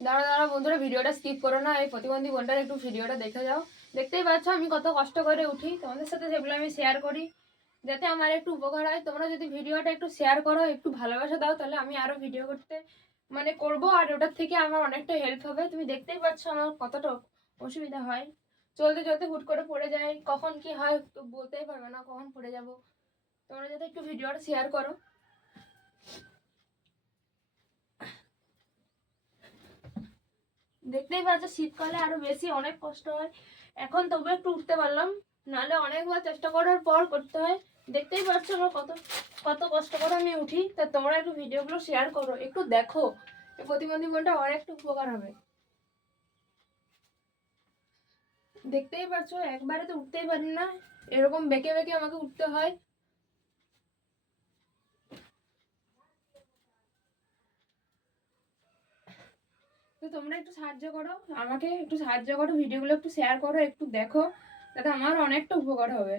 দাঁড়া দাঁড়া বন্ধুরা, ভিডিওটা স্কিপ করো না, এই প্রতিবন্ধী বোনটার একটু ভিডিওটা দেখে যাও। দেখতেই পাচ্ছ আমি কত কষ্ট করে উঠি, তোমাদের সাথে সেগুলো আমি শেয়ার করি যাতে আমার একটু উপকার হয়। তোমরা যদি ভিডিওটা একটু শেয়ার করো, একটু ভালোবাসা দাও, তাহলে আমি আরো ভিডিও করতে করব, আর ওটার থেকে আমার অনেকটা হেল্প হবে। তুমি দেখতেই পাচ্ছ আমার কতটা অসুবিধা হয়, চলতে চলতে হুট করে পড়ে যাই, কখন কি হয় তো বলতেই পারবে না, কখন পড়ে যাব। তোমরা যাতে একটু ভিডিওটা শেয়ার করো। দেখতেই পাচ্ছ শীতকালে আরো বেশি অনেক কষ্ট হয়। এখন তবু একটু উঠতে পারলাম, নাহলে অনেকবার চেষ্টা করার পর করতে হয়। দেখতেই পাচ্ছ আমার কত কত কষ্ট করে আমি উঠি। তা তোমরা একটু ভিডিওগুলো শেয়ার করো, একটু দেখো, এই প্রতিবন্ধী মনটা অনেকটা উপকার হবে। দেখতেই পাচ্ছ একবারে তো উঠতেই পারি না, এরকম বেঁকে বেঁকে আমাকে উঠতে হয়। তো তোমরা একটু সাহায্য করো, আমাকে একটু সাহায্য করো, ভিডিওগুলো একটু শেয়ার করো, একটু দেখো, যাতে আমার অনেকটা উপকার হবে।